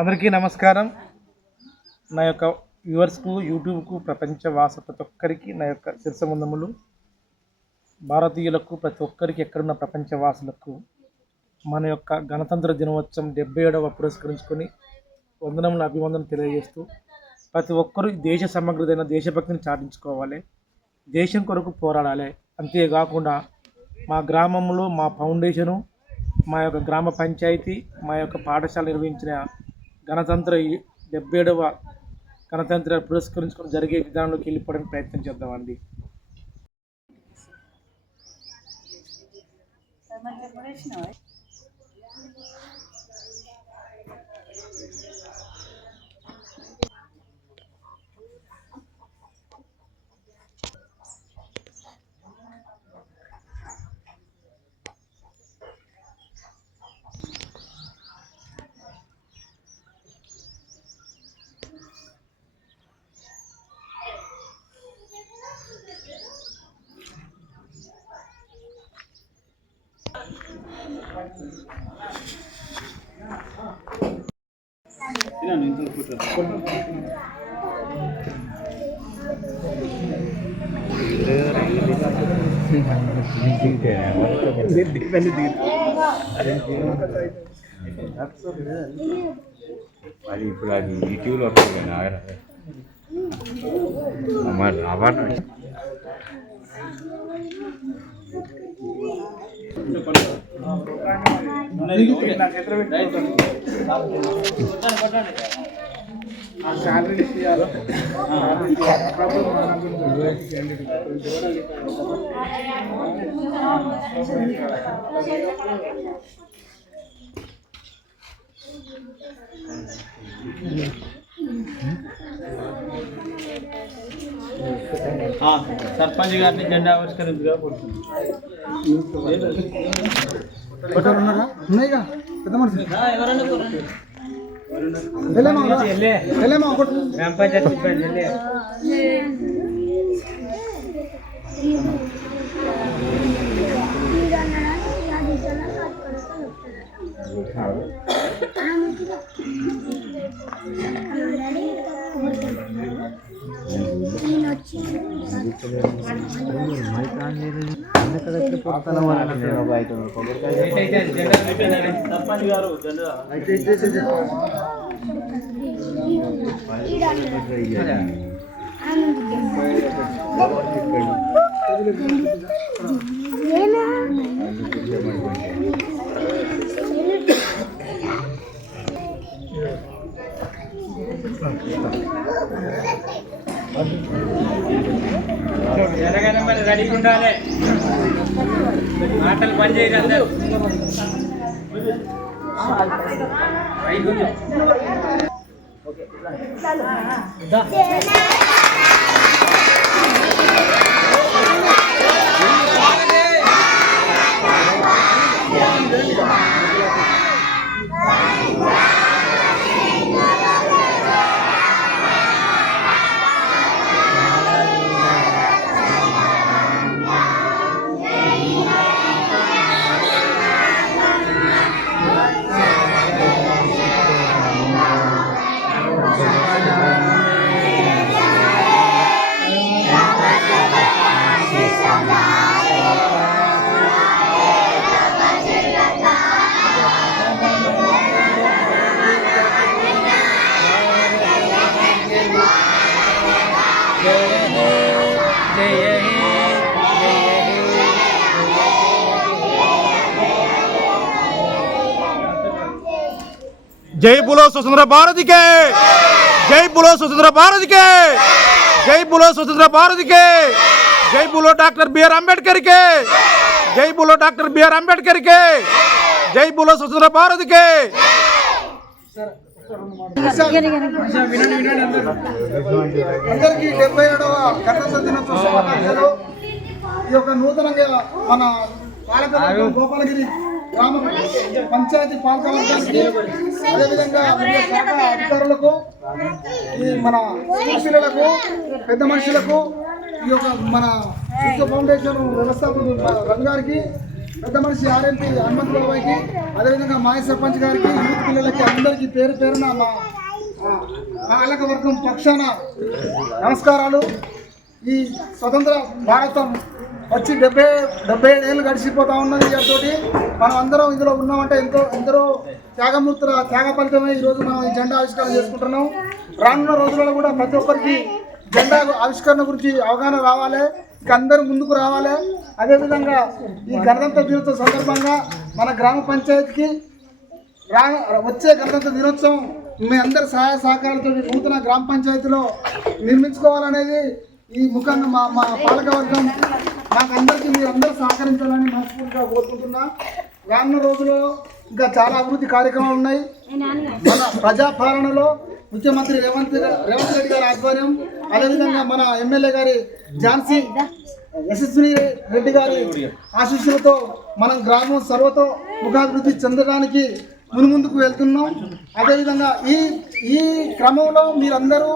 అందరికీ నమస్కారం. నా యొక్క వ్యూవర్స్కు, యూట్యూబ్కు, ప్రపంచవాస ప్రతి ఒక్కరికి నా యొక్క శిరసవందములు. భారతీయులకు, ప్రతి ఒక్కరికి ఎక్కడున్న ప్రపంచవాసులకు మన యొక్క గణతంత్ర దినోత్సవం 77వ పురస్కరించుకొని వందనములు, అభివందనలు తెలియజేస్తూ ప్రతి ఒక్కరూ దేశ సమగ్రతైన దేశభక్తిని చాటించుకోవాలి, దేశం కొరకు పోరాడాలి. అంతేకాకుండా మా గ్రామంలో మా ఫౌండేషను, మా యొక్క గ్రామ పంచాయతీ, మా యొక్క పాఠశాల నిర్వహించిన గణతంత్ర 77వ గణతంత్ర పురస్కరించుకొని జరిగే విధానంలోకి వెళ్ళిపోవడానికి ప్రయత్నం చేద్దామండి. అది ఇప్పుడు అది యూట్యూబ్లో వస్తుంది కానీ ఆగరా అవార్డు సర్పంచ్ గారిని జెండా ఆవిష్కరించగా జరగానే మరి రెడీ ఉండాలి, మాటలు పని చేయదు అందరూ. जय बोलो स्वतंत्र भारत के, जय बोलो स्वतंत्र भारत के, जय बोलो स्वतंत्र भारत के, जय बोलो डॉक्टर बी आर अम्बेडकर के, जय बोलो डॉक्टर बी आर अम्बेडकर के, जय बोलो स्वतंत्र भारत के. అందరికీ 77వ గణతంత్ర దినోత్సవ శుభాకాంక్షలు. ఈ యొక్క నూతనంగా మన పాలకవర్గం గోపాలగిరి గ్రామ పంచాయతీ పాలకవర్గానికి, అదేవిధంగా శాఖ అధికారులకు, ఈ మన పిల్లలకు, పెద్ద మనుషులకు, ఈ యొక్క మన విశ్వ ఫౌండేషన్ వ్యవస్థాపకులు రవి గారికి, పెద్ద మనిషి ఆర్ఎంపీ హనుమంత్ బాబాయ్కి, అదేవిధంగా మాజీ సర్పంచ్ గారికి, యూత్ పిల్లలకి అందరికీ పేరు పేరున మా పాలక వర్గం పక్షాన నమస్కారాలు. ఈ స్వతంత్ర భారతం వచ్చి 77 ఏళ్ళు గడిచిపోతా ఉన్నది. తోటి మనం అందరం ఇందులో ఉన్నామంటే ఎందరో త్యాగమూర్తుల త్యాగ ఫలితమే ఈరోజు మనం ఈ జెండా ఆవిష్కరణ చేసుకుంటున్నాం. రానున్న రోజులలో కూడా ప్రతి ఒక్కరికి జెండా ఆవిష్కరణ గురించి అవగాహన రావాలి, ఇక అందరూ ముందుకు రావాలి. అదేవిధంగా ఈ గణతంత్ర దినోత్సవం సందర్భంగా మన గ్రామ పంచాయతీకి వచ్చే గణతంత్ర దినోత్సవం మీ అందరి సహాయ సహకారాలతో నూతన గ్రామ పంచాయతీలో నిర్మించుకోవాలనేది ఈ ముఖంగా మా పాలకవర్గం మాకు అందరికీ మీరు అందరూ సహకరించాలని మనస్ఫూర్తిగా కోరుకుంటున్నా. రానున్న రోజుల్లో ఇంకా చాలా అభివృద్ధి కార్యక్రమాలు ఉన్నాయి. మన ప్రజాపాలనలో ముఖ్యమంత్రి రేవంత్ రెడ్డి గారి ఆధ్వర్యం, అదేవిధంగా మన ఎమ్మెల్యే గారి ఝాన్సీ యశస్విని రెడ్డి గారి ఆశీస్సులతో మనం గ్రామం సర్వతో ముఖాభివృద్ధి చెందడానికి ముందుకు వెళ్తున్నాం. అదేవిధంగా ఈ క్రమంలో మీరందరూ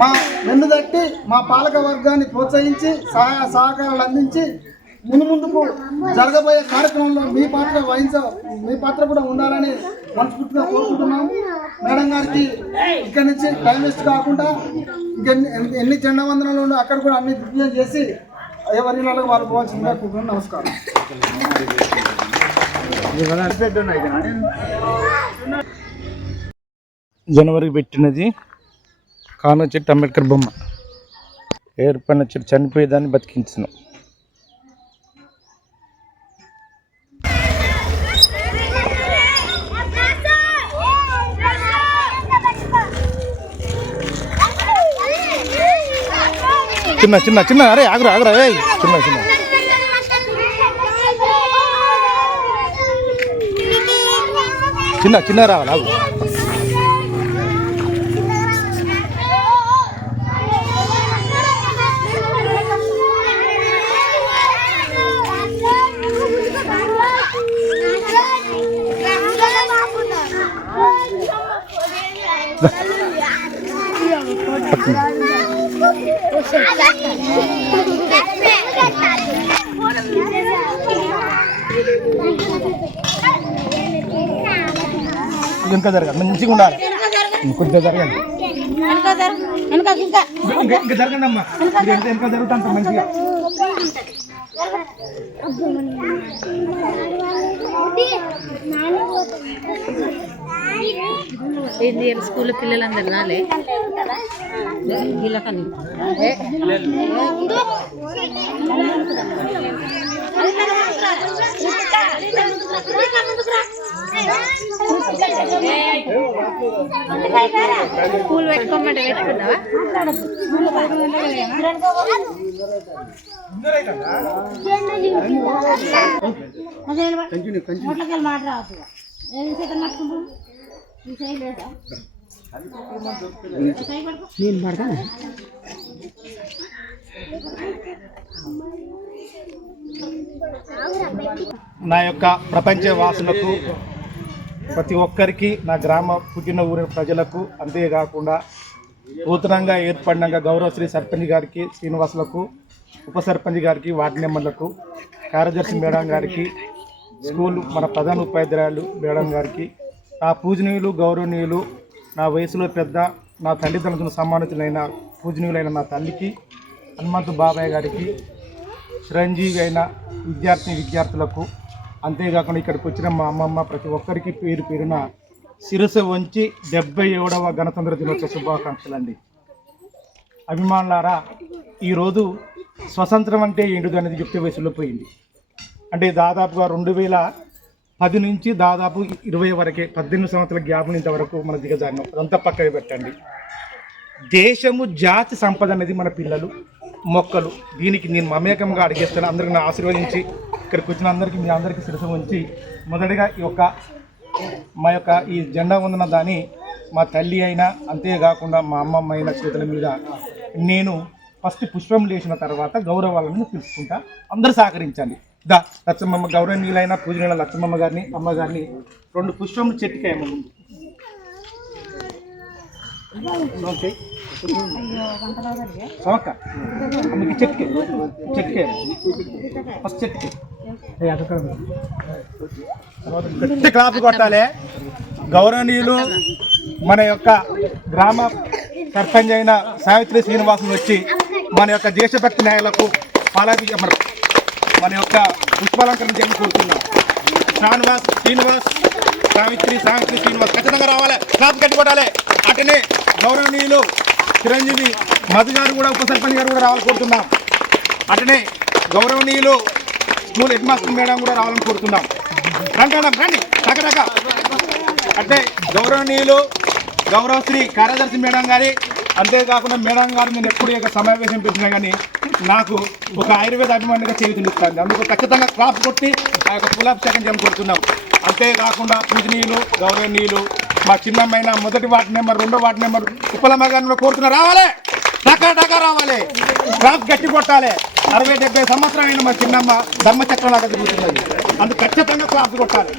మా వెన్నుదట్టి మా పాలక వర్గాన్ని ప్రోత్సహించి సహాయ సహకారాలు అందించి ముందుకు జరగబోయే కార్యక్రమంలో మీ పాత్ర కూడా ఉండాలని మనస్ఫూర్తిగా కోరుకుంటున్నాం. మేడం గారికి ఇక్కడి నుంచి టైం వేస్ట్ కాకుండా ఎన్ని జెండా వందనాలు ఉండో అక్కడ కూడా అన్ని దిగ్విజయం చేసి ఎవరి వాళ్ళకి వాళ్ళు పోవాల్సిందిగా కోరుకుంటున్నాం. నమస్కారం. జనవరికి పెట్టినది కాను చెట్టు అంబేద్కర్ బొమ్మ, ఏర్పడిన చెట్టు చనిపోయేదాన్ని బతికించను. చిన్న చిన్న చిన్న అరే ఆగురా ఆగురా చిన్న చిన్న చిన్న చిన్న రావాలి ఆగు. ఇంకా జరగాలి, మంచిగా ఉండాలి. కొద్దిగా జరగండి, ఇంకా జరగండి అమ్మా. ఎంత వెనక జరుగుతా అంత మంచిగా. స్కూల్ పిల్లలందరూ రాలే వీళ్ళకని స్కూల్ పెట్టుకోమంటే పెట్టుకున్నావా? నేను పడతాను. నా యొక్క ప్రపంచ వాసులకు, ప్రతి ఒక్కరికి, నా గ్రామ పుట్టిన ఊరి ప్రజలకు, అంతేకాకుండా నూతనంగా ఏర్పడినాక గౌరవశ్రీ సర్పంచ్ గారికి, శ్రీనివాసులకు, ఉప సర్పంచ్ గారికి, వార్డు మెంబర్లకు, కార్యదర్శి మేడం గారికి, స్కూల్ మన ప్రధాన ఉపాధ్యాయులు మేడం గారికి, నా పూజనీయులు గౌరవనీయులు, నా వయసులో పెద్ద, నా తల్లిదండ్రులకు సమానతులైన పూజనీయులైన నా తల్లికి, హనుమంతు బాబాయ్ గారికి, చిరంజీవి అయిన విద్యార్థులకు, అంతేకాకుండా ఇక్కడికి వచ్చిన మా అమ్మమ్మ, ప్రతి ఒక్కరికి పేరు పేరున శిరస్సు వంచి 77వ గణతంత్ర దినోత్సవ శుభాకాంక్షలు అండి. అభిమానులారా, ఈరోజు స్వతంత్రం అంటే ఏంటిది అనేది యుక్త వయసులో పోయింది. అంటే దాదాపుగా 2010 నుంచి దాదాపు 20 వరకే, 18 సంవత్సరాల గ్యాప్ ఇంతవరకు మన దిగజారినాం. అదంతా పక్కన పెట్టండి. దేశము జాతి సంపద అనేది మన పిల్లలు, మొక్కలు. దీనికి నేను మమేకంగా అడిగేస్తాను. అందరికీ నా ఆశీర్వదించి ఇక్కడికి వచ్చిన అందరికీ, మీ అందరికీ శిరస్సు ఉంచి మొదటిగా మా యొక్క ఈ జెండా వందన దాన్ని మా తల్లి అయినా, అంతేకాకుండా మా అమ్మమ్మ అయిన చేతుల మీద నేను ఫస్ట్ పుష్పం లేచిన తర్వాత గౌరవాలను పిలుచుకుంటా. అందరూ సహకరించండి. లచ్చమ్మమ్మ గౌరవనీయులైన పూజనీయుల లచ్చమ్మమ్మ గారిని, అమ్మగారిని 2 పుష్పములు చెట్టుకాయమ్మ ముందు. సమక్క మీకు చెట్కే ఫస్ట్ చెట్కే గట్టి క్లాప్ కొట్టాలి. గౌరవనీయులు మన యొక్క గ్రామ సర్పంచ్ అయిన సావిత్రి శ్రీనివాసులు వచ్చి మన యొక్క దేశభక్తి న్యాయాలకు మన యొక్క పుష్పాలంకరణ చేయని కోరుతున్నాం. శ్రీనివాస్ సావిత్రి శ్రీనివాస్ ఖచ్చితంగా రావాలి, క్లాప్ గట్టి కొట్టాలి. అటనే గౌరవనీయులు చిరంజీవి మధు గారు కూడా ఉప సర్పంచ్ గారు కూడా రావాలని కోరుతున్నాం. అటనే గౌరవనీయులు స్కూల్ హెడ్ మాస్టర్ మేడం కూడా రావాలని కోరుతున్నాం. రండి టకటక. అంటే గౌరవనీయులు గౌరవశ్రీ కార్యదర్శి మేడం గారి, అంతేకాకుండా మేడం గారు నేను ఎప్పుడు యొక్క సమావేశం పెట్టినా కానీ నాకు ఒక ఆయుర్వేద అభిమానిగా చేయునిస్తాను. అందుకు ఖచ్చితంగా క్లాప్ కొట్టి ఆ యొక్క పులాభిషేకం చేయడం కోరుతున్నాం. అంతేకాకుండా పూజనీయులు గౌరవనీయులు మా చిన్నమ్మైన మొదటి వార్డు నెంబర్ 2వ వార్డు నెంబర్ ఉప్పలమ్మ గారిని కోరుతున్నా రావాలి, టకా రావాలి, క్లాప్ గట్టి కొట్టాలి. 60-70 సంవత్సరాలైన మా చిన్నమ్మ ధర్మచక్రం లాగా తిరుగుతున్నది. అందుకు ఖచ్చితంగా క్లాప్ కొట్టాలి.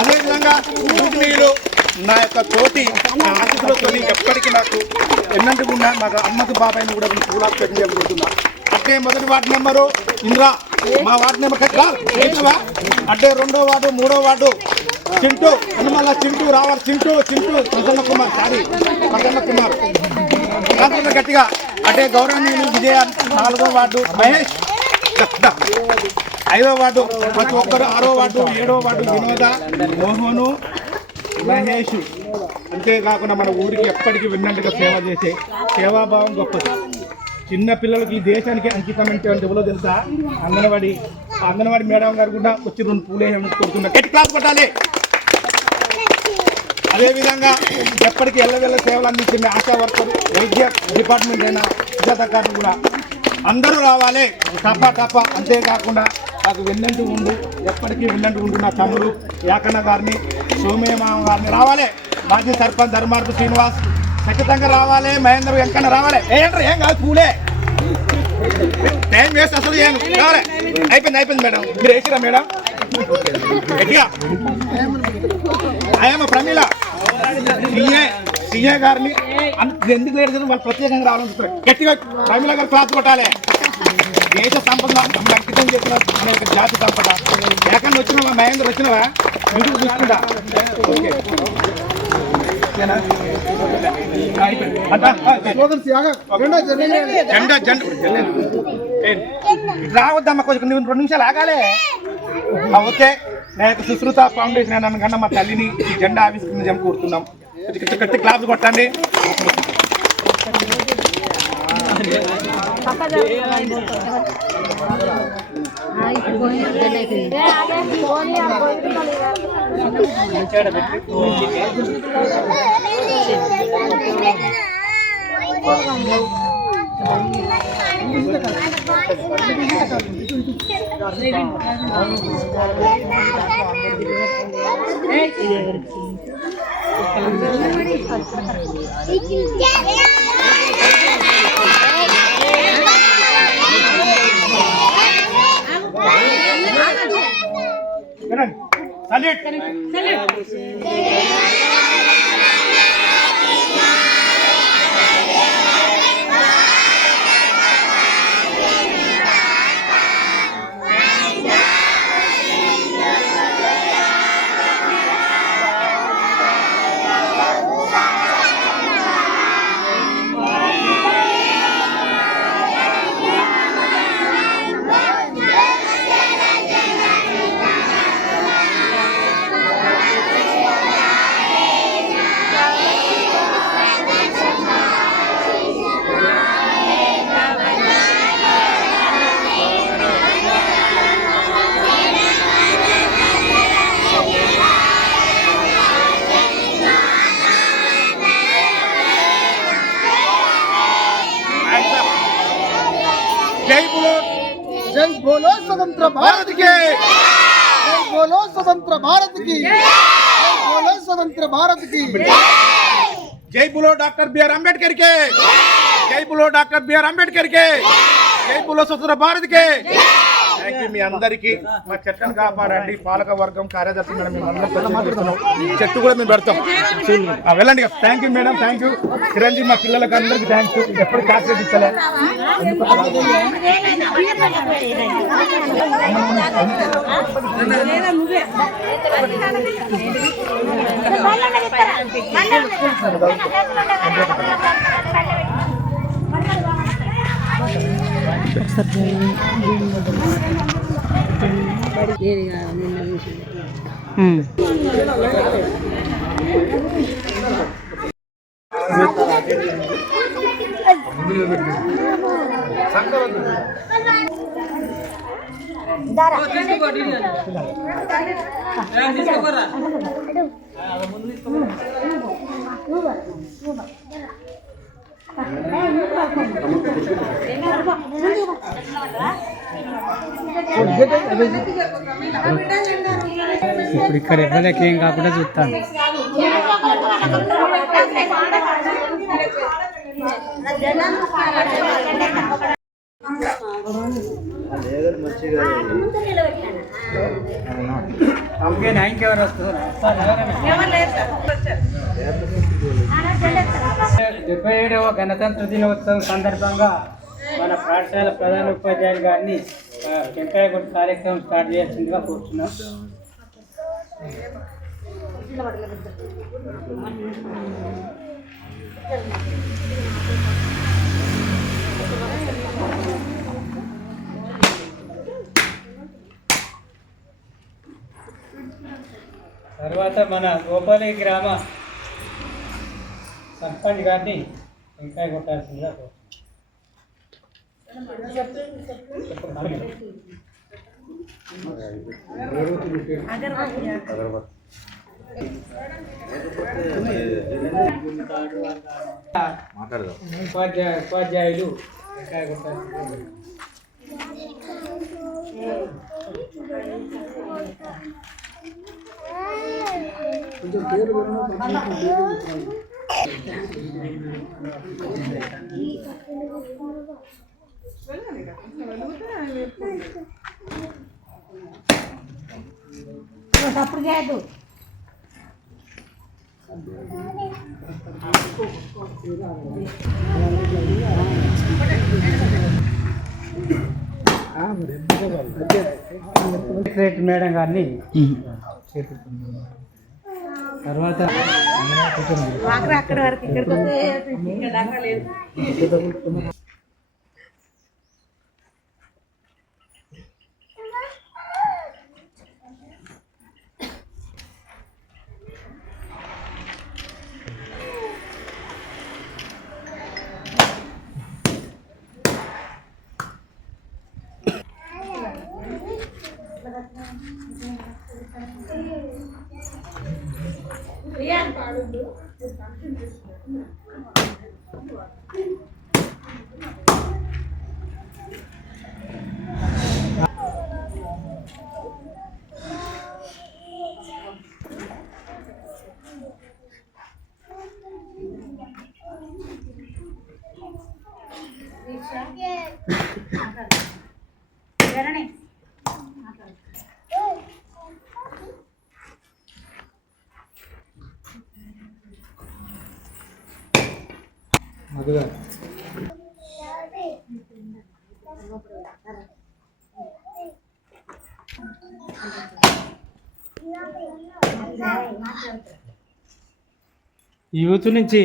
అదేవిధంగా పూజనీయులు నా యొక్క తోటి నా అతిథులతో ఎప్పటికీ నాకు ఎన్నంటి ఉన్నా మాకు అమ్మకు బాబాయిని కూడా పూలాపు పెట్టినా. అంటే మొదటి వార్డు నెంబరు ఇంద్రా, మా వార్డు నెంబర్ అంటే 2వ వార్డు 3వ వార్డు చింటూ హనుమల్ల చింటూ రావాలి, చింటూ ప్రసన్న కుమార్ కాకుండా గట్టిగా. అంటే గౌరవనీయులు విజయ 4వ వార్డు మహేష్, 5వ వార్డు ప్రతి ఒక్కరు, 6వ వార్డు 7వ వార్డు వినోద మోహను మహేష్. అంతేకాకుండా మన ఊరికి ఎప్పటికీ విన్నట్టుగా సేవ చేసే సేవాభావం గొప్పది. చిన్న పిల్లలకి ఈ దేశానికి అంకితమైనటువంటి ఎవరో తెలుసా? అంగన్వాడి మేడం గారు కూడా వచ్చి 2 పూలేహం కొడుతున్నారు. గట్టి క్లాస్ కొట్టాలి. అదేవిధంగా ఎప్పటికీ ఎల్లవెల్ల సేవలు అందించిన ఆశా వర్కర్, వైద్య డిపార్ట్మెంట్ అయిన విద్యాధికారులు కూడా అందరూ రావాలి టప. అంతేకాకుండా నాకు వెన్నంటి ఉండు, ఎప్పటికీ వెన్నంటి ఉండు నా తమ్ముడు యాకన్న గారిని, సోమయ్య మామ గారిని రావాలి. మాజీ సర్పంచ్ ధర్మార్పు శ్రీనివాస్ ఖచ్చితంగా రావాలి. మహేంద్ర వెంకన్న రావాలి. ఏం కాదు పూలే టైం వేస్ట్ అసలు ఏం కావాలి. అయిపోయింది మేడం. మీరు వేసిరా మేడం? గట్టిగా ఆయమ్మ ప్రమీల సిఏ గారిని ఎందుకు లేడు కదా వాళ్ళు ప్రత్యేకంగా రావాలనుకుంటారు. గట్టిగా ప్రమీల గారు క్లాస్ కొట్టాలి. దేశ సంపద అంకితం చేసిన జాతి సంపద. ఏకన్నా వచ్చినావా? మహేంద్ర వచ్చినావా? ఇంటికి చూసుకుంటా. రావద్దమ్మా, కొంచెం 2 నిమిషాలు ఆగాలి. ఓకే, నేను సుశ్రుత ఫౌండేషన్ అనగానే మా తల్లిని ఈ జెండా ఆవిష్కరణ కోరుతున్నాం. క్లాస్ కొట్టండి. जय बोलो स्वतंत्र भारत की, जय बोलो स्वतंत्र भारत की, जय बोलो स्वतंत्र भारत की, जय बोलो डॉक्टर B.R. अम्बेडकर के, जय बोलो डॉक्टर B.R. अम्बेडकर के, जय बोलो स्वतंत्र भारत के, థ్యాంక్ యూ మీ అందరికీ. మా చెట్లను కాపాడండి. పాలక వర్గం కార్యదర్శి మేడం మేము అందరం చెట్టు కూడా మేము పెడతాం. వెళ్ళండి. Thank you madam, thank you Chiranjeevi. మా పిల్లలకి అందరికీ థ్యాంక్ యూ. ఎప్పుడు చాక్లెట్ ఇస్తలే. ఇప్పుడు ఇక్కడ ఎవ్వరికి ఏం కాకుండా చూస్తాను. ఇంకెవరు వస్తారు? 77వ గణతంత్ర దినోత్సవం సందర్భంగా మన పాఠశాల ప్రధాన ఉపాధ్యాయులు గారిని టెంకాయ కొట్టు కార్యక్రమం స్టార్ట్ చేయాల్సిందిగా కోరుతున్నాం. తర్వాత మన గోపాలి గ్రామ సర్పంచ్ గారిని టెంకాయ కొట్టాల్సిందిగా కోరుతున్నాం. ఉపాధ్యాయులు టెంకాయ కొట్టాల్సిందిగా. అప్పుడు కాదు మేడం గారిని తర్వాత అక్కడ వరకు మధుగా యూత్ నుంచి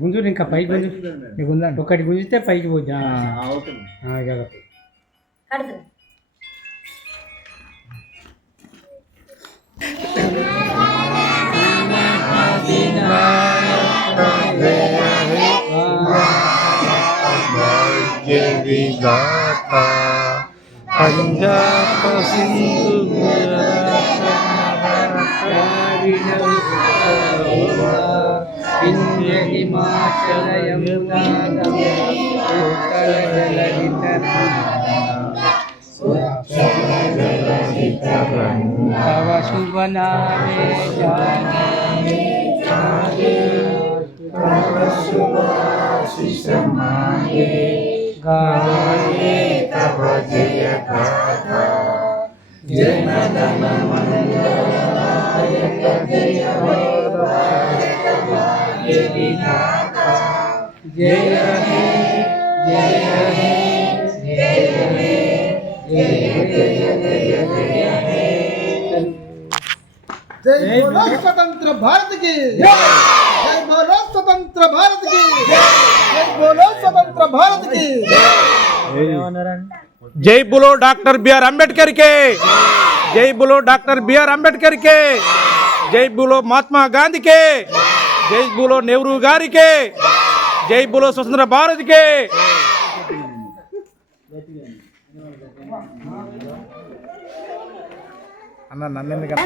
గుంజు ఇంకా పైకి గుంజు గుంజా ఒకటి గుంజితే పైకి పోద్దా జాగ్రత్త. जय विधाता पंजाब सिंधु विंध्य हिमाचल यमुना उत्कल तव शुभ नामे जाने गाये तव जय गाथा जय नदन मंगलदायक जय जय विधाता जय हे जय हे जय हे जय जय बोलो स्वतंत्र भारत की जय बोलो स्वतंत्र भारत की जय बोलो स्वतंत्र भारत की जय बोलो डॉक्टर बी आर अंबेडकर के जय बोलो डॉक्टर बी आर अंबेडकर के जय बोलो महात्मा गांधी के जय बोलो नेहरू गारी के जय बोलो स्वतंत्र भारत के అన్న నన్ను ఎందుకు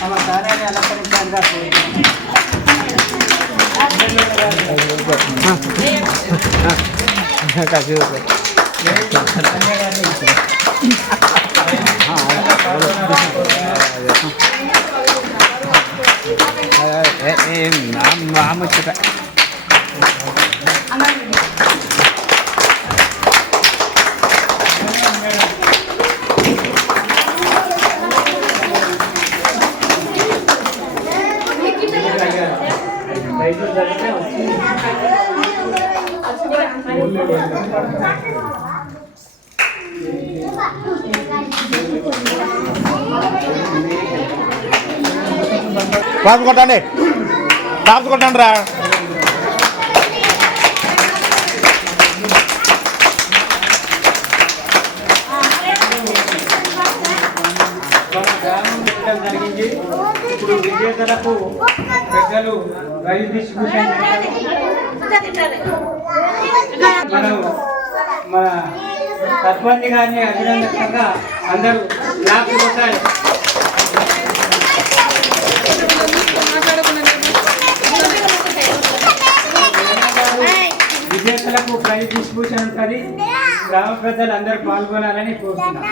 తమ కార్యాన్ని అలంకరించడానికి క్లాస్ కొట్టండి క్లాస్ కొట్టండి రా జరిగింది. ఇప్పుడు విజేతలకు పెద్దలు ప్రైజ్ డిస్ట్రిబ్యూషన్ మనం మన సర్పంచ్ గారిని అభినందనగా అందరూ క్లాప్ కొట్టాలి. విజేతలకు ప్రైజ్ డిస్ట్రిబ్యూషన్ ఉంటుంది. గ్రామ పెద్దలు అందరూ పాల్గొనాలని కోరుతున్నాం.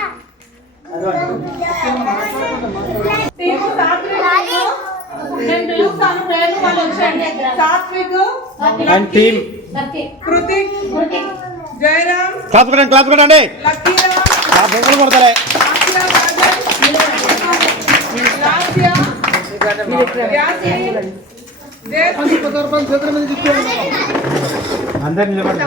క్లాస్ కొట్టండి క్లాస్ కొట్టండి బొమ్మలు కొడతలే అందరు నిలబడి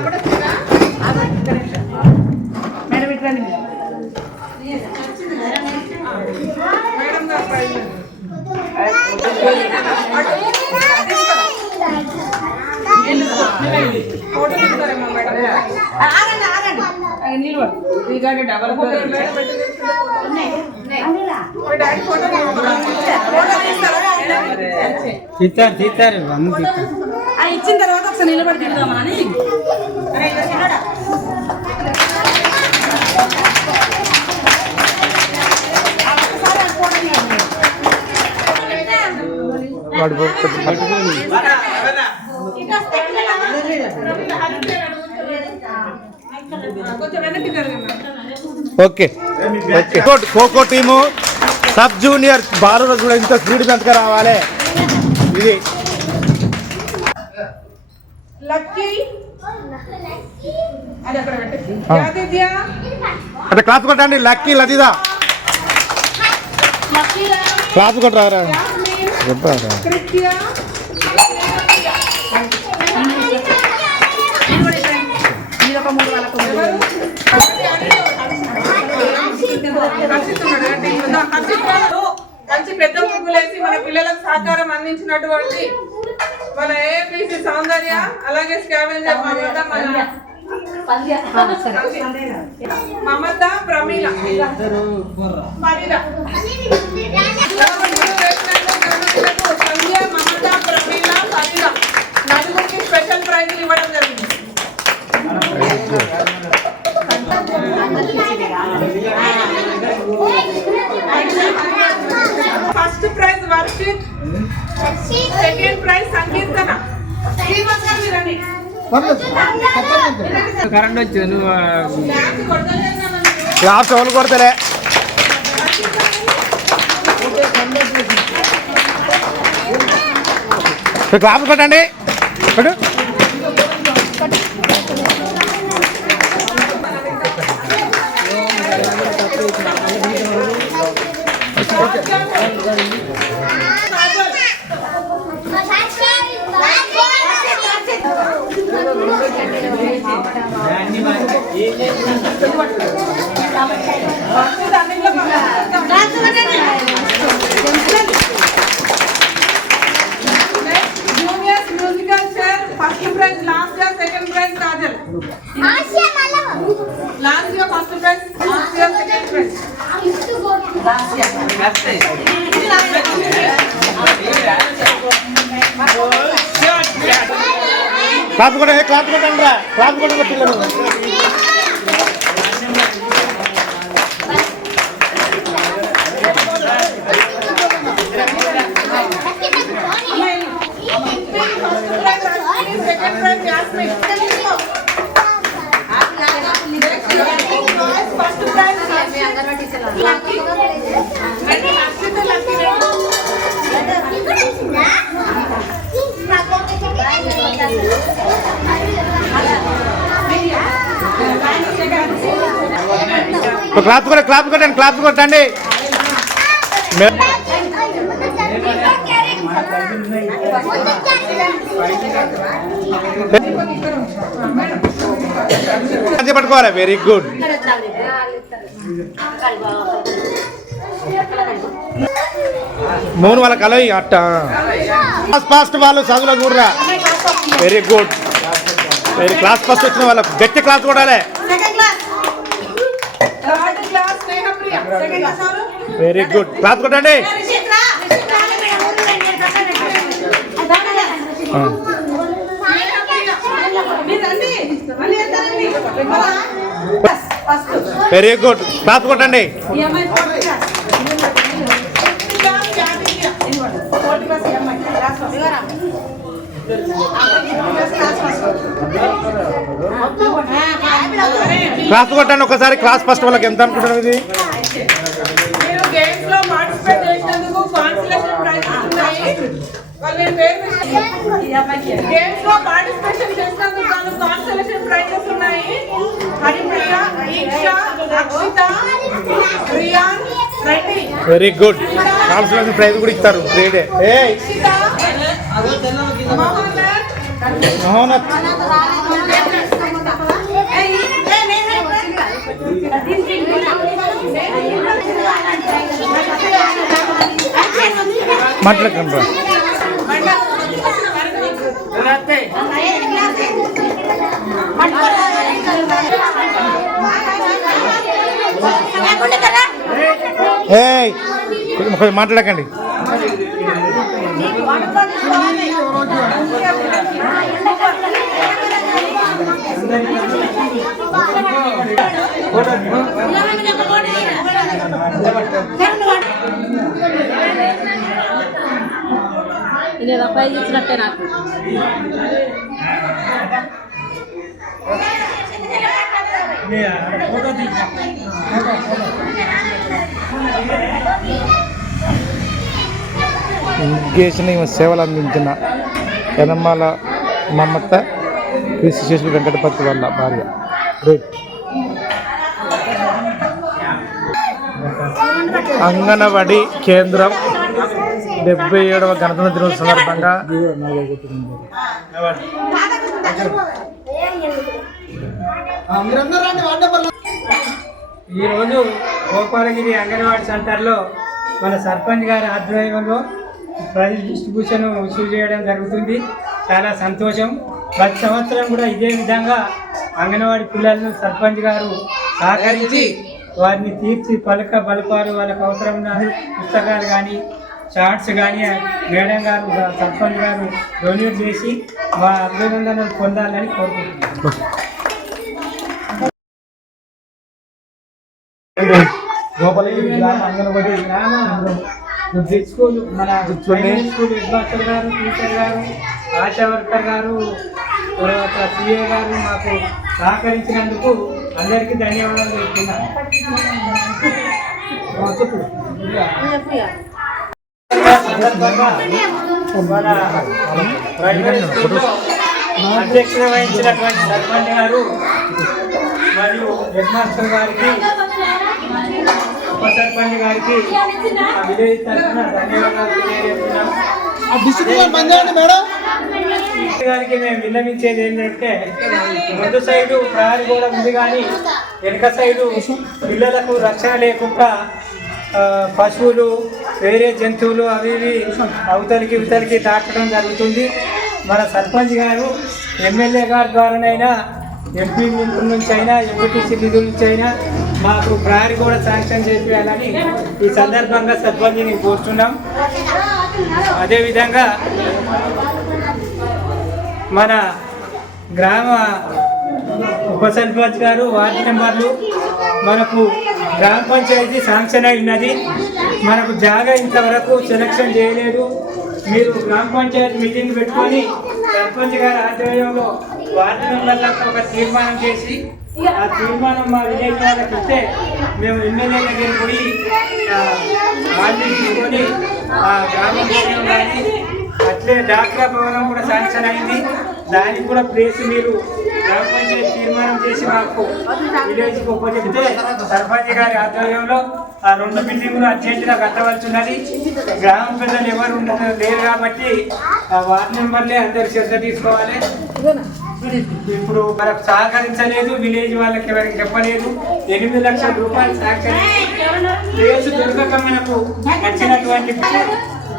తీస్తారు ఇచ్చిన తర్వాత ఒకసారి నిలబడి తిందామని okay okay kho kho team sub junior బాలులకు కూడా ఇంత స్పీడ్ మెంతగా రావాలి. ఇది అంటే క్లాస్ కొట్టండి. లక్కీ లతిదా క్లాస్ కొట్టరా మంచి పెద్ద ముగ్గులేసి మన పిల్లలకు సహకారం అందించినటువంటి మన ఏపీసీ సౌందర్య అలాగే స్కావెంజర్ మమత ప్రమీల సంధ్య మమత ప్రమీల నలుగురికి పర్లేదు చెప్పండి. కరెంట్ వచ్చింది నువ్వు డ్యాన్స్ కొడతలేదు నన్ను. క్లాస్ ఎవరు కొడతలే క్లాస్ కొట్టండి కొట్టు juniors musical chair first prize last year second prize Kajal last year first prize last year second prize class కొట్టండి క్లాస్ కొట్టండి రా క్లాస్ కొట్టండి పిల్లలు second prize jasmine first prize class కొట్టండి క్లాస్ కొట్టండి పట్టుకోవాలి వెరీ గుడ్ మౌన్ వాళ్ళ కలవి అట్ట ఫస్ట్ వాళ్ళు చదువులో చూడరా very good very class first వచ్చిన వాళ్ళ గట్టి క్లాస్ కొట్టాలి third class Snehapriya second class ఎవరు వెరీ గుడ్ క్లాస్ కొట్టండి వెరీ గుడ్ క్లాస్ కొట్టండి క్లాస్ కొట్టండి ఒకసారి క్లాస్ ఫస్ట్ వాళ్ళకి ఎంత అనుకుంటున్నారు ఇది మీరు గేమ్స్ లో పార్టిసిపేట్ చేసినందుకు కాన్సలేషన్ ప్రైజెస్ ఉన్నాయి వాళ్ళ పేరు గేమ్స్ లో పార్టిసిపేషన్ చేసినందుకు గాను కాన్సలేషన్ ప్రైజెస్ ఉన్నాయి Haripriya Eeksha Akshita Riyan Reddy very good consolation prize కూడా ఇస్తారు గ్రేడే అక్షిత మహోన్నత్ మాట్లాడకండి రా ఏయ్ కొంచెం మాట్లాడకండి ఇది రూపాయి ఇచ్చినట్టే నాకు ఇంకేసిన సేవలు అందించిన యనమాల మమత కృషిశేషులు వెంకటపతి వాళ్ళ భార్య గ్రేట్ అంగన్వాడీ కేంద్రం 77వ గణతంత్ర దినోత్సవం సందర్భంగా మీరందరూ రండి వార్డు నెంబర్ ఈరోజు గోపాలగిరి అంగన్వాడీ సెంటర్లో మన సర్పంచ్ గారి ఆధ్వర్యంలో ప్రైజ్ డిస్ట్రిబ్యూషన్ ఇష్యూ చేయడం జరుగుతుంది. చాలా సంతోషం. ప్రతి సంవత్సరం కూడా ఇదే విధంగా అంగన్వాడీ పిల్లలను సర్పంచ్ గారు సహకరించి వారిని తీర్చి బలపారు వాళ్ళకు అవసరమైన పుస్తకాలు కానీ చార్ట్స్ కానీ మేడం గారు సర్పంచ్ గారు డొనేట్ చేసి మా అభినందనలు పొందాలని కోరుకుంటున్నాను. గోపాలగిరి గ్రామ అంగన్వాడీ స్కూల్ మన స్కూల్ హెడ్ మాస్టర్ గారు టీచర్ గారు ఆశా వర్కర్ గారు తర్వాత సిఏ గారు మాకు సహకరించినందుకు అందరికీ ధన్యవాదాలు చెప్తున్నాను. సందర్భంగా మన ప్రైమరీ స్కూల్లో అధ్యక్షత వహించినటువంటి సర్పంచ్ గారు మరియు హెడ్ మాస్టర్ గారికి, ఉప సర్పంచ్ గారికి విలేజ్ తరఫున ధన్యవాదాలు తెలియజేస్తున్నాం. గారికి మేము విన్నవించేది ఏంటంటే, ముందు సైడు ప్రహరీ గోడ ఉంది కానీ వెనుక సైడు పిల్లలకు రక్షణ లేకుండా పశువులు వేరే జంతువులు అవి ఇవి అవతలికి ఇవతలికి దాటడం జరుగుతుంది. మన సర్పంచ్ గారు ఎమ్మెల్యే గారి ద్వారానైనా, ఎంపీ నుంచి అయినా, ఎంపీటీసీ నిధుల నుంచి అయినా మాకు ప్రహరీ కూడా శాంక్షన్ చేయాలని ఈ సందర్భంగా సర్పంచ్ని కోరుతున్నాం. అదేవిధంగా మన గ్రామ ఉప సర్పంచ్ గారు, వార్డు మెంబర్లు, మనకు గ్రామ పంచాయతీ శాంక్షన్ అయి ఉన్నది. మనకు జాగా ఇంతవరకు సెలక్షన్ చేయలేదు. మీరు గ్రామ పంచాయతీ మీటింగ్ పెట్టుకొని సర్పంచ్ గారి ఆధ్వర్యంలో వార్డు మెంబర్లకు ఒక తీర్మానం చేసి, ఆ తీర్మానం మా విలేజ్ వాళ్ళకి ఇస్తే మేము ఎమ్మెల్యే దగ్గర పోయి వాళ్ళు తీసుకొని ఆ గ్రామ భవనం కానీ అట్లే డాక్రా భవనం కూడా శాంక్షన్ అయింది. దానికి కూడా ప్లేస్ మీరు గ్రామ పంచాయతీ తీర్మానం చేసి మాకు విలేజ్కి ఉపజెప్తే సర్పంచ్ గారి ఆధ్వర్యంలో ఆ 2 బిల్డింగులు అర్జెంటుగా కట్టవలసి ఉన్నది. గ్రామ పెద్దలు ఎవరు లేరు కాబట్టి ఆ వార్డు మెంబర్లే అందరు శ్రద్ధ తీసుకోవాలి. ఇప్పుడు మనకు సహకరించలేదు, విలేజ్ వాళ్ళకి ఎవరికి చెప్పలేదు. 8 లక్షల రూపాయలు ప్లేస్ దొరకక మనకు నచ్చినటువంటి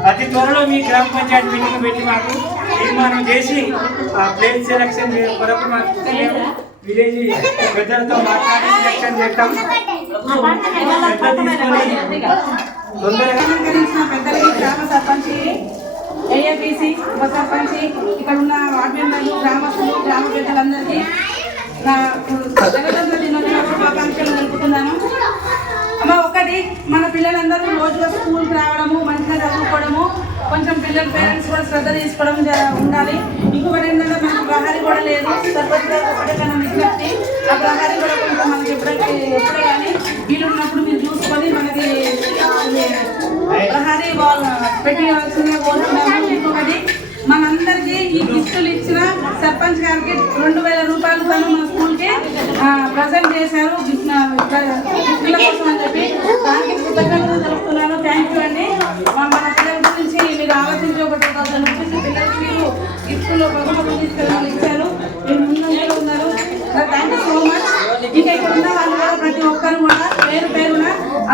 అతి త్వరలో మీ గ్రామ పంచాయతీ మీటింగ్ పెట్టి మాకు తీర్మానం చేసి ఆ ప్లేస్ సెలక్షన్ కొరకు మాకు విలేజ్ పెద్దలతో మాట్లాడి సెలక్షన్ చేస్తాం. పెద్దలకి, గ్రామ సర్పంచ్, ఏఎఫ్ఈసి, ఉప సర్పంచ్, ఇక్కడ ఉన్న వార్డు మెంబర్లు, గ్రామస్తులు, గ్రామ పెద్దలందరికీ నా గణతంత్ర దినోత్సవ శుభాకాంక్షలు తెలుపుతున్నాను. అమ్మ, ఒకటి, మన పిల్లలందరూ రోజుగా స్కూల్కి రావడము, మంచిగా చదువుకోవడము, కొంచెం పిల్లల పేరెంట్స్ కూడా శ్రద్ధ తీసుకోవడం ఉండాలి. ఇంకొకటి ఏంటంటే, మనకు ప్రహరీ కూడా లేదు. సర్పంచ్ గారు ఒకటే మనం విజ్ఞప్తి, ఆ ప్రహరీ కూడా కొంచెం మనకి ఎప్పుడే కానీ వీలు ఉన్నప్పుడు మీరు చూసుకొని మనకి ప్రహరీ పెట్టవలసిందిగా కోరుతున్నాము. ఇంకొకటి, మనందరికీ ఈ గిఫ్టులు ఇచ్చిన సర్పంచ్ గారికి 2000 రూపాయలు తను మన స్కూల్కి ప్రజెంట్ చేశారు గిఫ్టుల కోసం అని చెప్పి. దానికి కృతజ్ఞతలు తెలుపుతున్నాను. థ్యాంక్ యూ అండి. మన పిల్లల గురించి మీరు ఆలోచించి ఒక 2000 రూపీస్ పిల్లలకి మీరు గిఫ్టులు బహుమతులు తీసుకెళ్ళి ఇచ్చారు. మీరు ముందంజలో ఉన్నారు. Thank you so much. ఇంకా ఇక్కడ ఉన్న వాళ్ళు కూడా ప్రతి ఒక్కరు కూడా పేరున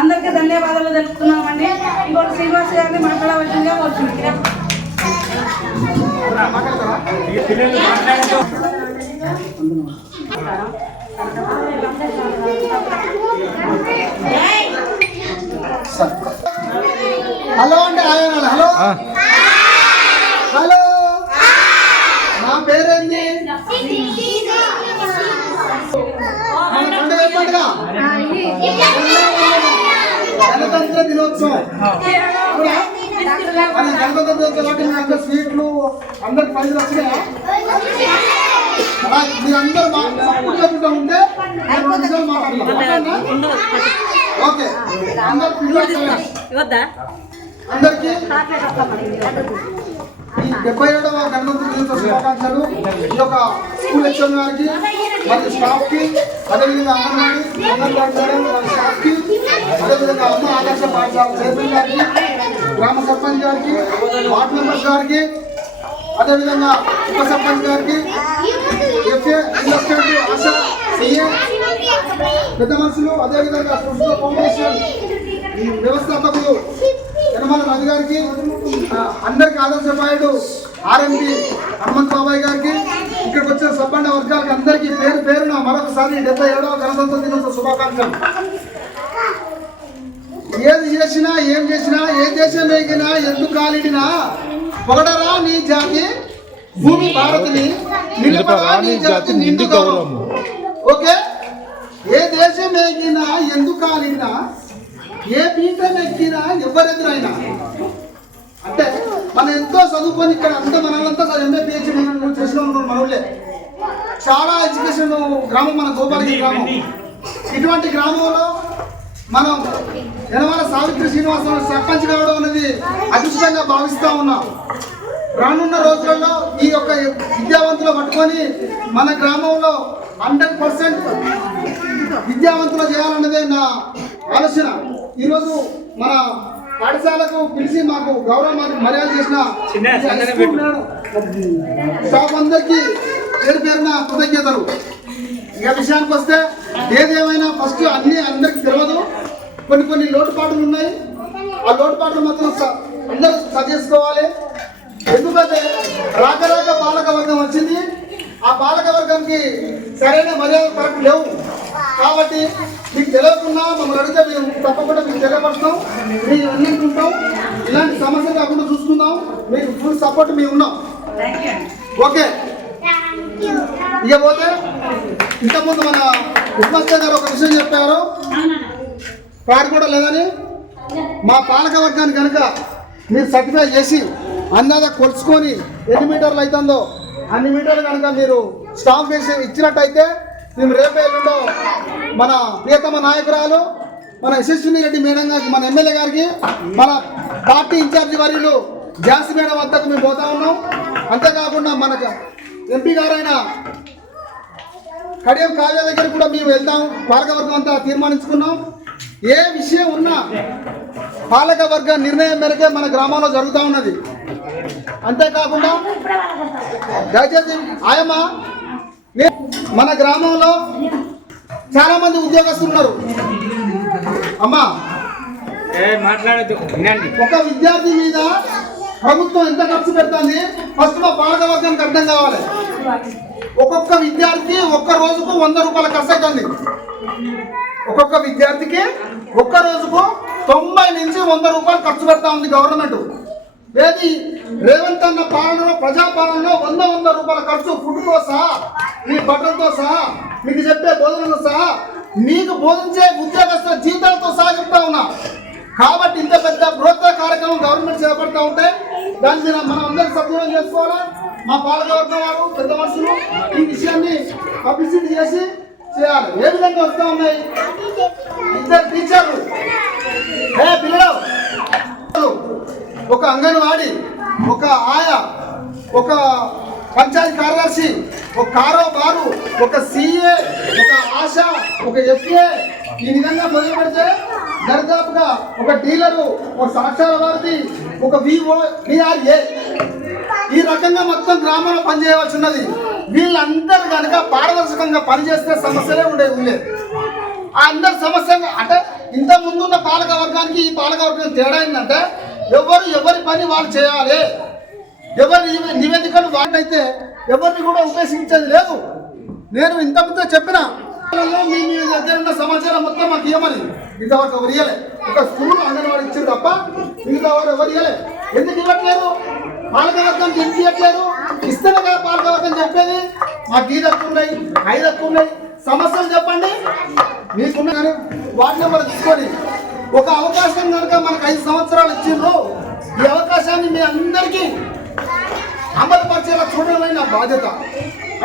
అందరికీ ధన్యవాదాలు తెలుపుతున్నామండి. ఇంకోటి శ్రీనివాస్ గారిని మాట్లాడవలసిందిగా కోరుతున్నాను. హలో అంటే ఆయన హలో హలో, నా పేరేంటి? గణతంత్ర దినోత్సవం గణతంత్ర దినోత్సవం అందరు స్వీట్లు అందరికి పైసలు వచ్చినాయా? మీరందరూ మాట్లాడుకుంటూ ఉంటే మాట్లాడలేదు. ఓకే, అందరు పిల్లలు అందరికీ ఈ 77వ గణతంత్ర దినోత్సవ శుభాకాంక్షలు. ఈ యొక్క స్కూల్ హెచ్ఎం గారికి మరియు స్టాఫ్కి, అదేవిధంగా అంగన్వాడీ స్టాఫ్కి, అదేవిధంగా అమ్మ ఆదర్శ పాఠశాల చైర్మన్ గారికి, గ్రామ సర్పంచ్ గారికి, వార్డు మెంబర్స్ గారికి, అదేవిధంగా ఉప సర్పంచ్ గారికి, ఎఫ్ఏ ఆశా సిఏ పెద్ద మనుషులు, అదేవిధంగా సృష్టి ఫౌండేషన్ వ్యవస్థాపకులు యనమల రవి గారికి, అందరికి ఆదర్శపాయుడు ఆర్ఎంపీ హనుమంత్ బాబాయ్ గారికి, ఇక్కడికి వచ్చిన సబ్బండ వర్గాలకి అందరికీ పేరున మరొకసారి 77వ గణతంత్ర దినోత్సవ శుభాకాంక్షలు. ఏది చేసినా, ఏం చేసినా, ఏ దేశం ఎగినా, ఎందుకు కాలిడినా, పొగడరా నీ జాతి భూమి భారతిని, నిలుపరా నీ జాతి నిండు గౌరవం. ఓకే, ఏ దేశం ఎగినా, ఎందుకు కాలిడినా, ఏ పీఠం ఎక్కినా, ఎవరెదురైనా, అంటే మనం ఎంతో చదువుకొని ఇక్కడ అంతా మనల్లంతా ఎంఏ పిహెచ్డి చేసిన మనవులే. చాలా ఎడ్యుకేషన్ గ్రామం మన గోపాలగిరి గ్రామం. ఇటువంటి గ్రామంలో మనం యనమల సావిత్రి శ్రీనివాసరావు సర్పంచ్ కావడం అనేది అదృష్టంగా భావిస్తూ ఉన్నాం. రానున్న రోజులలో ఈ యొక్క విద్యావంతులు పట్టుకొని మన గ్రామంలో 100% విద్యావంతులు చేయాలన్నదే నా ఆలోచన. ఈరోజు మన పాఠశాలకు పిలిచి మాకు మర్యాద చేసిన స్టాఫ్ అందరికీ పేరు పేరున కృతజ్ఞతలు. ఇక విషయానికి వస్తే ఏదేమైనా ఫస్ట్ అన్నీ అందరికి తెలియదు. కొన్ని లోటుపాట్లు ఉన్నాయి. ఆ లోటుపాట్లు మాత్రం అందరూ సరి చేసుకోవాలి. ఎందుకంటే రాక పాలక వర్గం వచ్చింది. ఆ పాలక వర్గంకి సరైన మర్యాద కరెక్ట్ లేవు. కాబట్టి మీకు తెలియకుండా మమ్మల్ని అడిగితే మేము తప్పకుండా మీకు తెలియపరుస్తాం, మేము అన్నింటుంటాం. ఇలాంటి సమస్య కాకుండా చూసుకుందాం. మీకు ఫుల్ సపోర్ట్ మేము ఉన్నాం. ఓకే. ఇక పోతే ఇంతకుముందు మన ఉస్మాన్ గారు ఒక విషయం చెప్పారు, కారు కూడా లేదని. మా పాలక వర్గాన్ని కనుక మీరు సర్టిఫై చేసి అందాజ కొలుచుకొని ఎన్ని మీటర్లు అవుతుందో అన్ని మీటర్లు కనుక మీరు స్టాంప్ వేసి ఇచ్చినట్టయితే మేము రేపు ఎల్లుండో మన ప్రియతమ నాయకురాలు మన యశస్విని రెడ్డి మేడం గారికి, మన ఎమ్మెల్యే గారికి, మన పార్టీ ఇన్ఛార్జి వర్యులు ఝాన్సీ మేడం వద్దకు మేము పోతా ఉన్నాం. అంతేకాకుండా మనకు ఎంపీ గారైన కడియం కావ్య దగ్గర కూడా మేము వెళ్తాం. పాలకవర్గం అంతా తీర్మానించుకున్నాం. ఏ విషయం ఉన్నా పాలకవర్గ నిర్ణయం మేరకే మన గ్రామంలో జరుగుతూ ఉన్నది. అంతేకాకుండా దయచేసి ఆయమ్మ, మన గ్రామంలో చాలా మంది ఉద్యోగస్తులు ఉన్నారు. అమ్మా మాట్లాడద్దు, ఒక విద్యార్థి మీద ప్రభుత్వం ఎంత ఖర్చు పెడుతుంది ఫస్ట్ మా పాలకవర్గానికి అర్థం కావాలి. ఒక్కొక్క విద్యార్థి ఒక్క రోజుకు 100 రూపాయల ఖర్చు అవుతుంది. ఒక్కొక్క విద్యార్థికి ఒక్క రోజుకు 90 నుంచి 100 రూపాయలు ఖర్చు పెడతా ఉంది గవర్నమెంట్. ఏది రేవంత్ అన్న పాలనలో, ప్రజాపాలనలో 100 రూపాయల ఖర్చు, ఫుడ్తో సహా, మీ బట్టలతో సహా, మీకు చెప్పే బోధనలతో సహా, మీకు బోధించే ఉద్యోగస్తుల జీతాలతో సహా చెప్తా ఉన్నా. కాబట్టి ఇంత పెద్ద బృహత్తర కార్యక్రమం గవర్నమెంట్ చేపడతా ఉంటే దాని మీద మనం అందరం సద్వినియోగం చేసుకోవాలా. మా పాలకవర్గం వారు పెద్ద మనుషులు ఈ విషయాన్ని పబ్లిసిటీ చేసి చేయాలి. ఏ విధంగా వస్తూ ఉన్నాయి 2 టీచర్లు, పిల్లలు, ఒక అంగన్వాడీ, ఒక ఆయా, ఒక పంచాయతీ కార్యదర్శి, ఒక కారోబారు, ఒక సిఏ, ఒక ఆశ, ఒక ఎఫ్ఏ, ఈ విధంగా మొదలు పెడితే దరిదాపుగా ఒక డీలరు, ఒక సాక్షాల వారిది, ఒక విఓ, విఆర్ఏ, ఈ రకంగా మొత్తం గ్రామంలో పనిచేయవలసి ఉన్నది. వీళ్ళందరూ కనుక పారదర్శకంగా పనిచేస్తే సమస్యలే ఉండేది. ఆ అందరి సమస్య అంటే ఇంత ముందున్న పాలక వర్గానికి ఈ పాలక వర్గం తేడా ఏంటంటే ఎవరి పని వాళ్ళు చేయాలి. ఎవరి నివేదికలు వాళ్ళైతే ఎవరిని కూడా ఉపేక్షించేది లేదు. నేను ఇంతకుముందే చెప్పిన మీ దగ్గర ఉన్న సమాచారం మొత్తం మాకు ఇవ్వమని ఇంతవరకు ఎవరు ఇవ్వలే. ఒక స్కూల్ అంగన్వాడీ ఇచ్చారు తప్ప మిగతా వారు ఎవరు ఇవ్వలే. ఎందుకు ఇవ్వట్లేదు? పాలకవర్గానికి ఎందుకు ఇవ్వట్లేదు? ఇస్తేనే కదా పాలకవర్గం చెప్పేది. మాకు ఈ దక్కు ఉన్నాయి, 5 దక్కు ఉన్నాయి, సమస్యలు చెప్పండి మీకున్నా. కానీ వార్డు నెంబర్ తీసుకొని ఒక అవకాశం కనుక మనకు 5 సంవత్సరాలు ఇచ్చిండ్రు. ఈ అవకాశాన్ని మీ అందరికీ అమలుపరిచేలా చూడడమే నా బాధ్యత.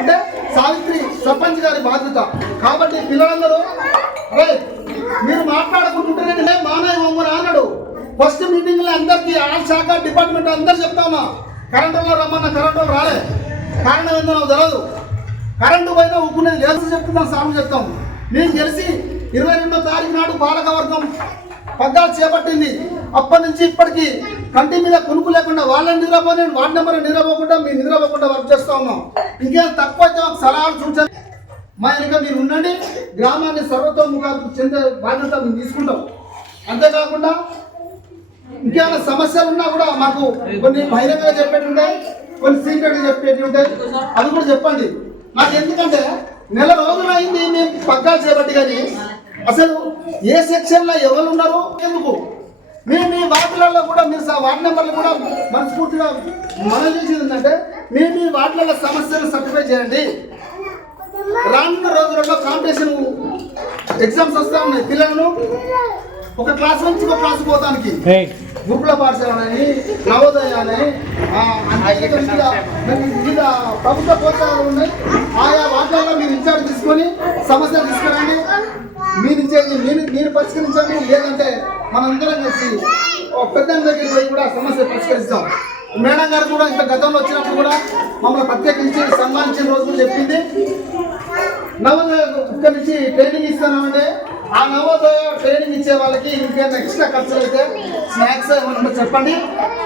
అంటే సావిత్రి సర్పంచ్ గారి బాధ్యత. కాబట్టి పిల్లలందరూ మీరు మాట్లాడుకుంటుంటే మానవ మమ్మల్ని అన్నాడు. ఫస్ట్ మీటింగ్లో అందరికీ ఆల్ శాఖ డిపార్ట్మెంట్ అందరు చెప్తా ఉన్నా. కరెంటు వాళ్ళు రమ్మన్న కరెంటు వాళ్ళు రాలే. కారణం ఏందో నాకు తెలియదు. కరెంటు పైన ఉప్పునేది లేదు చెప్తున్నాం, సాగు చెప్తాం. నేను తెలిసి 22వ తారీఖు నాడు పాలకవర్గం పగ్గాలు చేపట్టింది. అప్పటి నుంచి ఇప్పటికీ కంటి మీద కొనుక్కు లేకుండా వాళ్ళని నిద్రపోయి వార్డు నెంబర్ నిద్రపోకుండా మీరు నిద్రపోకుండా వర్క్ చేస్తూ ఉన్నాం. ఇంకేం తక్కువ అయితే మాకు సలహాలు సూచనలు మా వెనుక మీరు ఉండండి. గ్రామాన్ని సర్వతోముఖాలకు చెందే బాధ్యత మేము తీసుకుంటాం. అంతేకాకుండా ఇంకేమైనా సమస్యలు ఉన్నా కూడా మాకు కొన్ని బహిరంగంగా చెప్పేటి ఉంటాయి, కొన్ని సీక్రెట్గా చెప్పేటి ఉంటాయి. అవి కూడా చెప్పండి నాకు. ఎందుకంటే నెల రోజులు అయింది మేము పగ్గాలు చేపట్టి, కానీ అసలు ఏ సెక్షన్లో ఎవరు ఉన్నారు ఎందుకు మేము మీ వార్డులలో కూడా మీరు వార్డు నెంబర్లు కూడా మనస్ఫూర్తిగా మనం చేసేది ఏంటంటే మేము మీ వార్డులలో సమస్యలు సర్టిఫై చేయండి. రానున్న రోజులలో కాంపిటీషన్ ఎగ్జామ్స్ వస్తూ ఉన్నాయి. పిల్లలను ఒక క్లాస్ నుంచి ఒక క్లాస్ పోతానికి గురుకుల పాఠశాల అని నవోదయ అని అనేక వివిధ ప్రభుత్వ ప్రోత్సాహాలు ఉన్నాయి. ఆయా వాటిల్లో మీరు ఇన్ఛార్జ్ తీసుకొని సమస్యలు తీసుకురండి, మీరు పరిష్కరించండి. లేదంటే మనందరం కలిసి పెద్ద దగ్గరికి పోయి కూడా సమస్య పరిష్కరిస్తాం. మేడం గారు కూడా ఇంత గతంలో వచ్చినప్పుడు కూడా మమ్మల్ని ప్రత్యేకించి సన్మానించిన రోజు చెప్పింది, నవోదయ ఇక్కడి నుంచి ట్రైనింగ్ ఇస్తానంటే ఆ నవోదయ ట్రైనింగ్ ఇచ్చే వాళ్ళకి ఇంకేమైనా ఎక్స్ట్రా ఖర్చులు అయితే స్నాక్స్ ఏమన్నా చెప్పండి,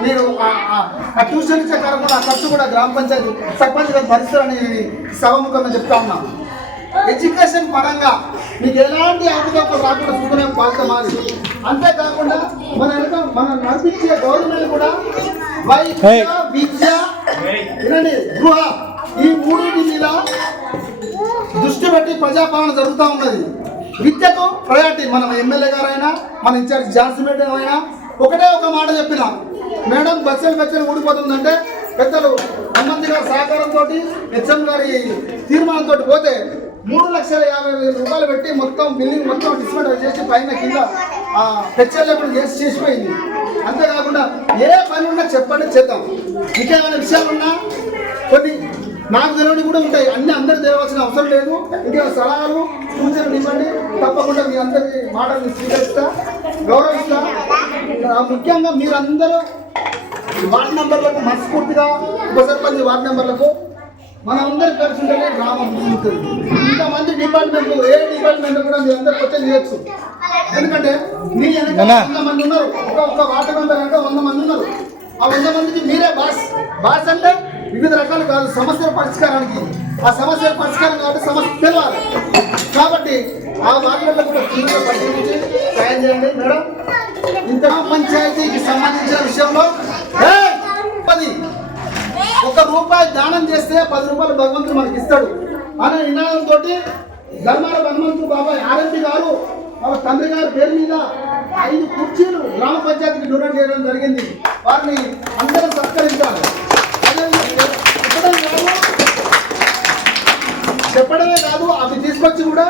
మీరు ఆ ట్యూషన్ ఇచ్చే కారణంగా ఆ ఖర్చు కూడా గ్రామ పంచాయతీ సర్పంచ్ గారు భరిస్తారని సభముఖంగా చెప్తా ఉన్నాం. ఎడ్యుకేషన్ పరంగా మీకు ఎలాంటి అవకాశాలు రాకుండా చూసుకునే బాధ్యత మాది. అంతేకాకుండా మనం నడిపించే గవర్నమెంట్ కూడా వైద్య విద్య వినండి గృహ ఈ మూడింటి మీద దృష్టి పెట్టి ప్రజాపాలన జరుగుతూ ఉన్నది. విద్యకు ప్రయారిటీ. మనం ఎమ్మెల్యే గారైనా మన ఇన్ఛార్జ్ ఝాన్సీ మేడం అయినా ఒకటే ఒక మాట చెప్పిన, మేడం బస్సులు ఊడిపోతుందంటే పెద్దలు హనుమంత్ గారి సహకారంతో హెచ్ఎం గారి తీర్మానంతో పోతే 3,50,000 పెట్టి మొత్తం బిల్డింగ్ మొత్తం డిస్మెంట్ చేసి పైన కింద హెచ్ఎల్ కూడా చేసిపోయింది. అంతేకాకుండా ఏ పని ఉన్నా చెప్పండి, చేద్దాం. ఇంకేమైనా విషయాలు ఉన్నా కొన్ని నాకు తెలియని కూడా ఉంటాయి, అన్ని అందరూ తెలియాల్సిన అవసరం లేదు. ఇంకేమైనా సలహాలు సూచనలు ఇవ్వండి, తప్పకుండా మీ అందరి మాటలు స్వీకరిస్తా, గౌరవిస్తా. ముఖ్యంగా మీరందరూ వార్డు మెంబర్లకు మనస్ఫూర్తిగా ఉప సర్పంచ్ వార్డు మెంబర్లకు మనం అందరూ కలిసి ఉంటేనే గ్రామం ఉంటుంది. ఇంతమంది డిపార్ట్మెంట్ ఏ డిపార్ట్మెంట్ కూడా మీరు అందరూ క్వశ్చన్ చేయొచ్చు. ఎందుకంటే మీ వెనక 100 మంది ఉన్నారు, ఒక వార్డు మెంబర్ అంటే 100 మంది ఉన్నారు. ఆ 100 మందికి మీరే బాస్ అంటే వివిధ రకాలు కాదు, సమస్యల పరిష్కారానికి. ఆ సమస్యల పరిష్కారం కాబట్టి సమస్య తెలవాలి. కాబట్టి ఆ వార్డులలో కూడా తీవ్రంగా పరిశీలించి సాయం చేయండి. మేడం ఇంత పంచాయతీకి సంబంధించిన విషయంలో 1 రూపాయి దానం చేస్తే 10 రూపాయలు భగవంతుడు మనకి ఇస్తాడు అనే నినాదంతో ధర్మాల హనుమంతుడు బాబాయ్ ఆర్ఎంపీ గారు వాళ్ళ తండ్రి గారి పేరు మీద 5 కుర్చీలు గ్రామ పంచాయతీకి డొనేట్ చేయడం జరిగింది. వారిని అందరూ సత్కరించాలి. చెప్పడమే కాదు, అవి తీసుకొచ్చి కూడా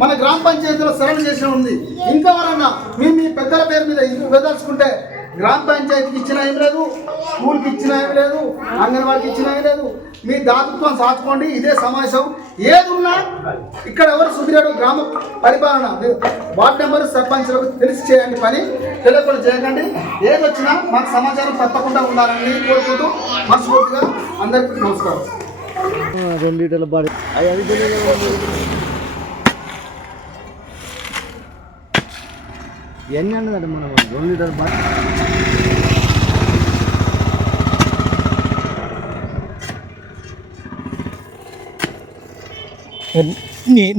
మన గ్రామ పంచాయతీలో సరళ చేసిన ఉంది. ఇంకా ఎవరన్నా మీ పెద్దల పేరు మీద ఇల్లు వెదల్చుకుంటే గ్రామ పంచాయతీకి ఇచ్చిన ఏం లేదు, స్కూల్కి ఇచ్చిన ఏం లేదు, అంగన్వాడికి ఇచ్చిన ఏం లేదు. మీ దాతృత్వం సాచుకోండి. ఇదే సమావేశం. ఏది ఉన్నా ఇక్కడ ఎవరు సుధీరుడు గ్రామ పరిపాలన వార్డు మెంబర్ సర్పంచ్లకు తెలిసి చేయండి, పని తెలియకుండా చేయకండి. ఏది వచ్చినా మాకు సమాచారం తప్పకుండా ఉండాలని కోరుకుంటూ మనస్ఫూర్తిగా అందరికీ నమస్కారం. 2 లీటర్ల బాడీ ఎన్ని అన్నదండి మనం 2 లీటర్ల బాడీ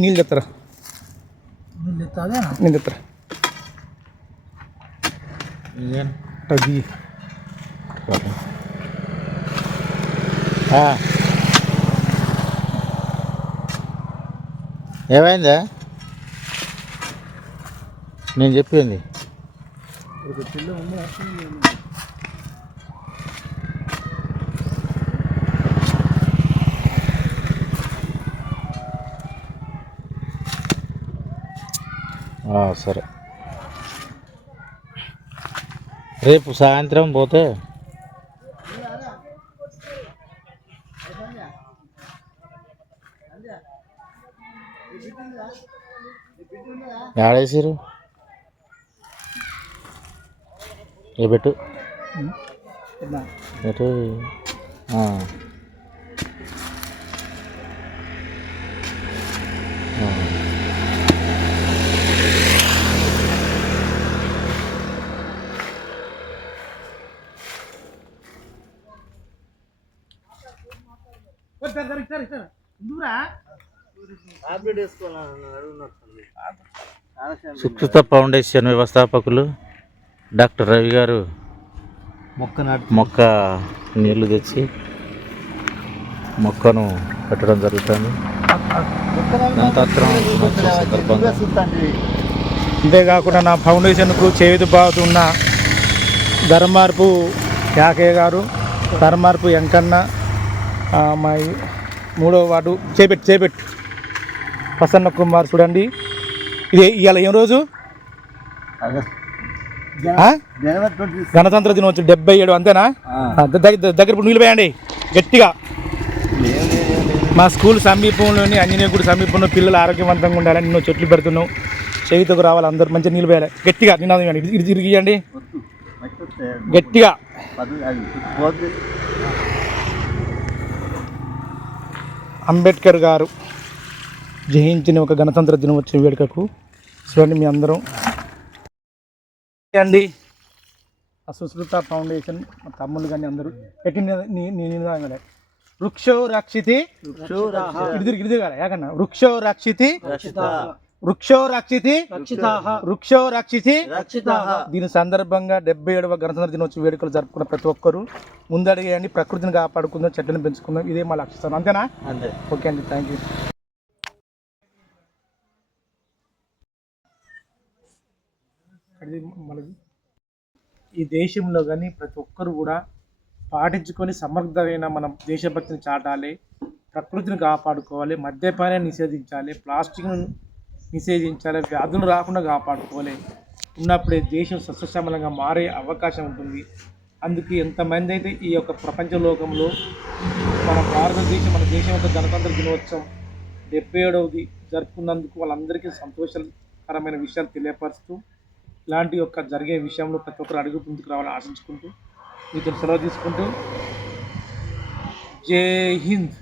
నీళ్ళు తెత్తరా, నీళ్ళు తెత్తరా అది ఏమైందా నేను చెప్పింది. సరే, రేపు సాయంత్రం పోతే ఆడేసారు ఏ పెట్టు పెట్టు సుకృత ఫౌండేషన్ వ్యవస్థాపకులు డాక్టర్ రవి గారు మొక్క నీళ్లు తెచ్చి మొక్కను పెట్టడం జరుగుతుంది. సందర్భంగా అంతేకాకుండా నా ఫౌండేషన్కు చేయుతున్న ధర్మార్పు యాకయ్య గారు, ధర్మార్పు వెంకన్న, మా 3వ వార్డు చేపెట్టు ప్రసన్న కుమార్. చూడండి, ఇది ఇవాళ ఏం రోజు? ఆ? గణతంత్ర దినోత్సవం 77 అంతేనా దగ్గర ఇప్పుడు నీళ్ళు పోయండి గట్టిగా. మా స్కూల్ సమీపంలోని ఆంజనేయ గుడి సమీపంలో పిల్లలు ఆరోగ్యవంతంగా ఉండాలని నిన్ను చెట్లు పెడుతున్నావు. చేయితకు రావాలి అందరు మంచిగా నీళ్ళు పోయాలి గట్టిగా. నిన్న ఇది తిరిగియండి గట్టిగా. అంబేద్కర్ గారు జయించిన ఒక గణతంత్ర దినోత్సవ వేడుకకు చూడండి మీ అందరం అండి. ఆ సుశ్రుత ఫౌండేషన్ మా తమ్ముళ్ళు కానీ అందరూ పెట్టిన వృక్షో రక్షితి ఇడిదిరి కదా యాకన్నా వృక్షో రక్షితి వృక్షో రక్షితి వృక్షో రక్షితి. దీని సందర్భంగా 77వ గణతంత్ర దినోత్సవ వేడుకలు జరుపుకున్న ప్రతి ఒక్కరూ ముందడిగేయండి. ప్రకృతిని కాపాడుకుందాం, చెట్లను పెంచుకుందాం. ఇదే మా లక్ష్యం. అంతేనా? ఓకే అండి, థ్యాంక్ యూ. మనది ఈ దేశంలో కానీ ప్రతి ఒక్కరు కూడా పాటించుకొని సమర్థమైన మనం దేశభక్తిని చాటాలి, ప్రకృతిని కాపాడుకోవాలి, మద్యపానాన్ని నిషేధించాలి, ప్లాస్టిక్ను నిషేధించాలి, వ్యాధులు రాకుండా కాపాడుకోవాలి. ఉన్నప్పుడే దేశం సస్యశ్యామలంగా మారే అవకాశం ఉంటుంది. అందుకు ఎంతమంది అయితే ఈ యొక్క ప్రపంచ లోకంలో మన భారతదేశం మన దేశం యొక్క గణతంత్ర దినోత్సవం 77వది జరుపుకున్నందుకు వాళ్ళందరికీ సంతోషకరమైన విషయాలు తెలియపరుస్తూ ఇలాంటి యొక్క జరిగే విషయంలో ప్రతి ఒక్కరు అడుగు ముందుకు రావాలని ఆశించుకుంటూ మీతో సెలవు తీసుకుంటూ జై హింద్.